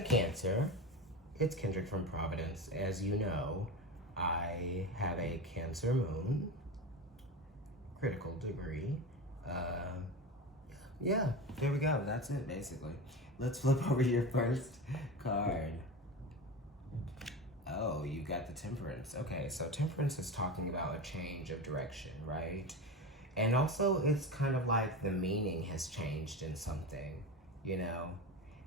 Hi, Cancer. It's Kendrick from Providence. As you know, I have a Cancer moon, critical degree. Uh, yeah, there we go. That's it, basically. Let's flip over your first card. Oh, you got the Temperance. Okay, so Temperance is talking about a change of direction, right? And also, it's kind of like the meaning has changed in something, you know?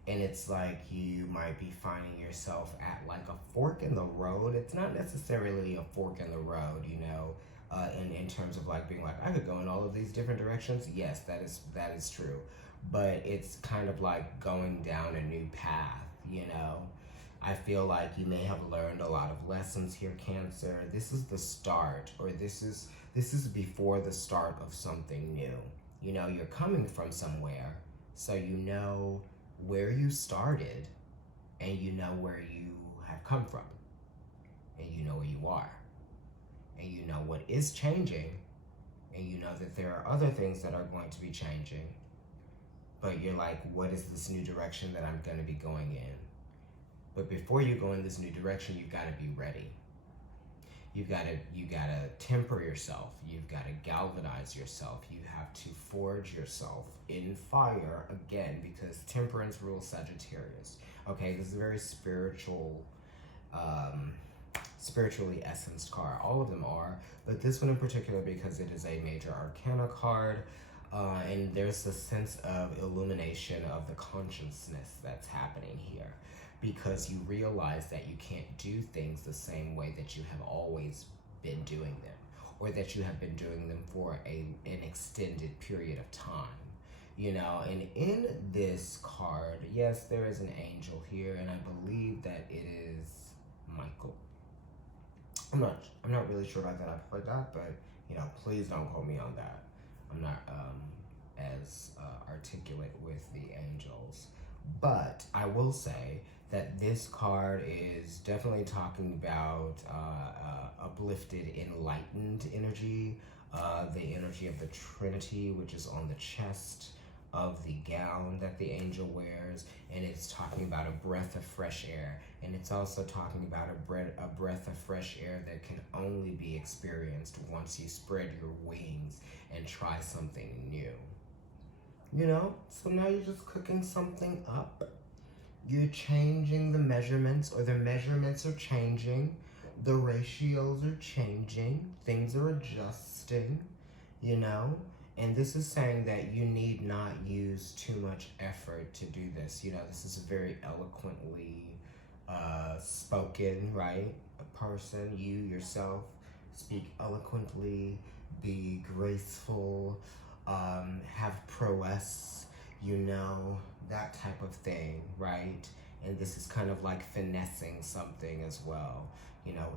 And it's like you might be finding yourself at like a fork in the road. It's not necessarily a fork in the road, in terms of like being like I could go in all of these different directions. Yes, that is true, but it's kind of like going down a new path. I feel like you may have learned a lot of lessons here, Cancer. This is the start, or this is before the start of something new. You're coming from somewhere, so you know where you started, and you know where you have come from, and you know where you are, and you know what is changing, and you know that there are other things that are going to be changing, but you're like, what is this new direction that I'm going to be going in? But before you go in this new direction, you've got to be ready. You gotta temper yourself. You've got to galvanize yourself. You have to forge yourself in fire again, because temperance rules Sagittarius. Okay, this is a very spiritually essenced card. All of them are, but this one in particular because it is a major arcana card, and there's a sense of illumination of the consciousness that's happening here, because you realize that you can't do things the same way that you have always been doing them, or that you have been doing them for an extended period of time. And in this card, yes, there is an angel here, and I believe that it is Michael. I'm not really sure about that. I played that, but please don't quote me on that. I'm not as articulate with the angels, but I will say that this card is definitely talking about uplifted, enlightened energy, the energy of the Trinity, which is on the chest of the gown that the angel wears, and it's talking about a breath of fresh air, and it's also talking about a breath of fresh air that can only be experienced once you spread your wings and try something new. So now you're just cooking something up. You're changing the measurements, or the measurements are changing, the ratios are changing, things are adjusting, and this is saying that you need not use too much effort to do this. This is a very eloquently spoken, right? A person, you yourself, speak eloquently, be graceful, have prowess, that type of thing, right? And this is kind of like finessing something as well.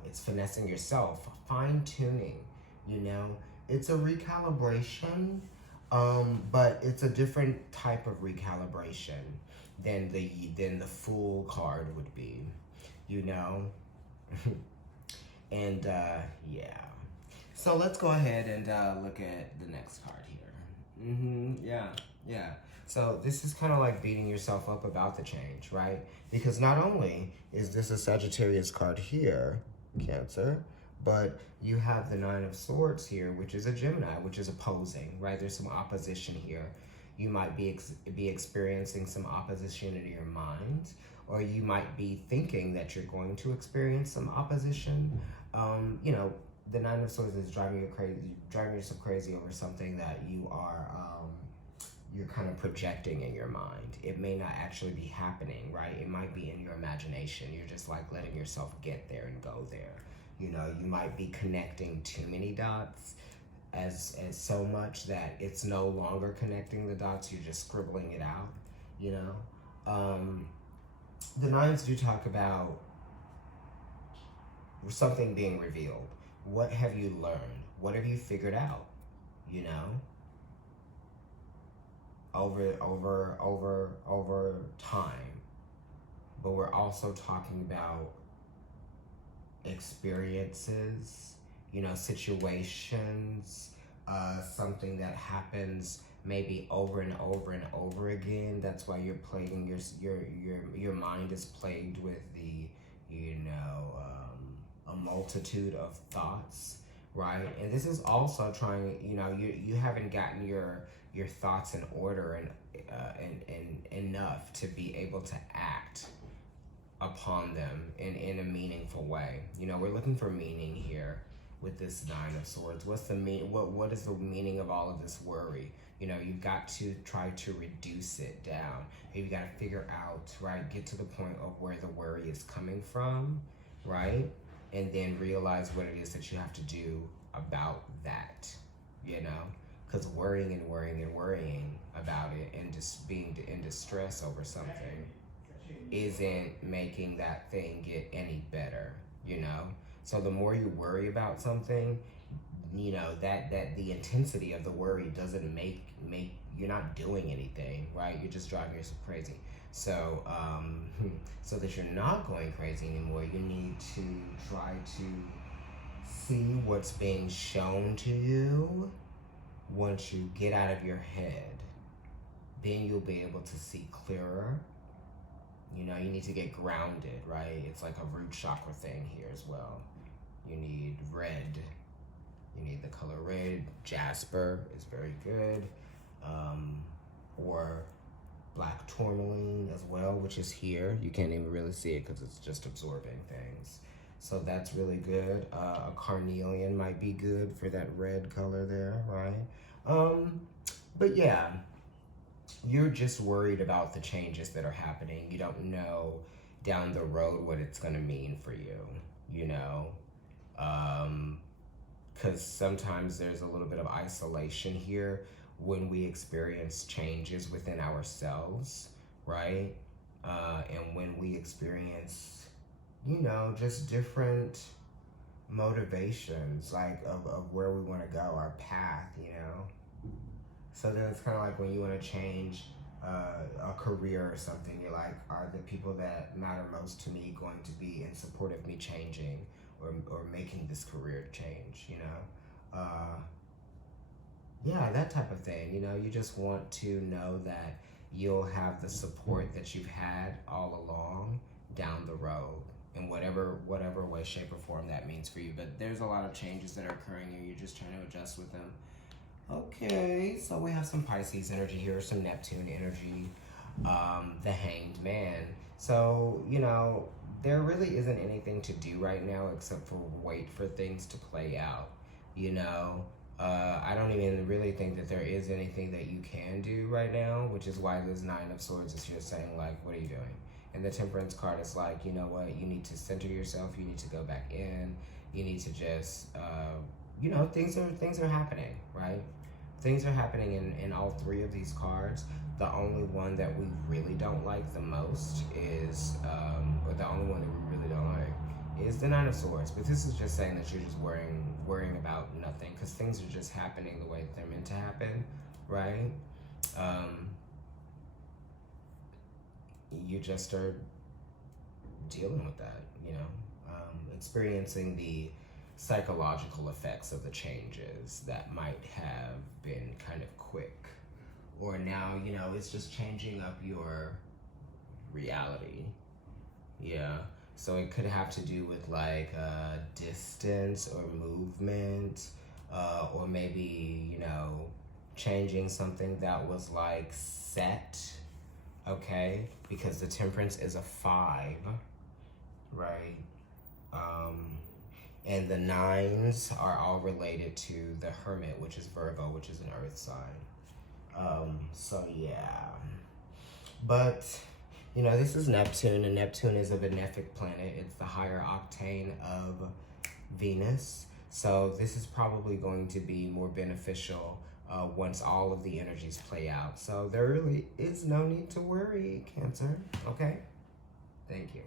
It's finessing yourself, fine tuning, it's a recalibration, but it's a different type of recalibration than the Fool card would be, and yeah. So let's go ahead and look at the next card here. Yeah. So this is kind of like beating yourself up about the change, right? Because not only is this a Sagittarius card here, Cancer, but you have the Nine of Swords here, which is a Gemini, which is opposing, right? There's some opposition here. You might be experiencing some opposition in your mind, or you might be thinking that you're going to experience some opposition. The Nine of Swords is driving yourself crazy over something that you're kind of projecting in your mind. It may not actually be happening, right? It might be in your imagination. You're just like letting yourself get there and go there. You might be connecting too many dots as so much that it's no longer connecting the dots. You're just scribbling it out, The nines do talk about something being revealed. What have you learned? What have you figured out? Over time. But we're also talking about experiences, situations, something that happens maybe over and over and over again. That's why you're plaguing your mind is plagued with the, a multitude of thoughts, right? And this is also trying, you haven't gotten your thoughts in order and enough to be able to act upon them in a meaningful way. We're looking for meaning here with this Nine of Swords. What's the what is the meaning of all of this worry? You've got to try to reduce it down. You've got to figure out, right, get to the point of where the worry is coming from, right? And then realize what it is that you have to do about that, because worrying and worrying and worrying about it and just being in distress over something isn't making that thing get any better, So the more you worry about something, that the intensity of the worry doesn't make you're not doing anything, right? You're just driving yourself crazy. So so that you're not going crazy anymore, you need to try to see what's being shown to you. Once you get out of your head, then you'll be able to see clearer. You need to get grounded, right? It's like a root chakra thing here as well. You need red. You need the color red. Jasper is very good. Or black tourmaline as well, which is here. You can't even really see it because it's just absorbing things. So that's really good. A carnelian might be good for that red color there, right? But yeah, you're just worried about the changes that are happening. You don't know down the road what it's going to mean for you, because sometimes there's a little bit of isolation here when we experience changes within ourselves, right? And when we experience, just different motivations, like of where we want to go, our path, So then it's kind of like when you want to change a career or something, you're like, are the people that matter most to me going to be in support of me changing or making this career change, Yeah, that type of thing. You just want to know that you'll have the support that you've had all along down the road in whatever way, shape, or form that means for you. But there's a lot of changes that are occurring and you're just trying to adjust with them. Okay, so we have some Pisces energy here, some Neptune energy, the Hanged Man. So, there really isn't anything to do right now except for wait for things to play out, I don't even really think that there is anything that you can do right now, which is why this Nine of Swords is here saying, like, what are you doing? And the Temperance card is like, you know what, you need to center yourself, you need to go back in, you need to just, things are happening, right? Things are happening in all three of these cards. The only one that we really don't like the most is, or the only one that we really don't like is the Nine of Swords. But this is just saying that you're just worrying about nothing because things are just happening the way that they're meant to happen, right? You just are dealing with that, experiencing the psychological effects of the changes that might have been kind of quick, or now it's just changing up your reality. Yeah, so it could have to do with like distance or movement, or maybe changing something that was like set, okay, because the Temperance is a 5, right? And the 9s are all related to the Hermit, which is Virgo, which is an earth sign. So yeah. But, this is Neptune, and Neptune is a benefic planet. It's the higher octane of Venus. So this is probably going to be more beneficial once all of the energies play out. So there really is no need to worry, Cancer. Okay? Thank you.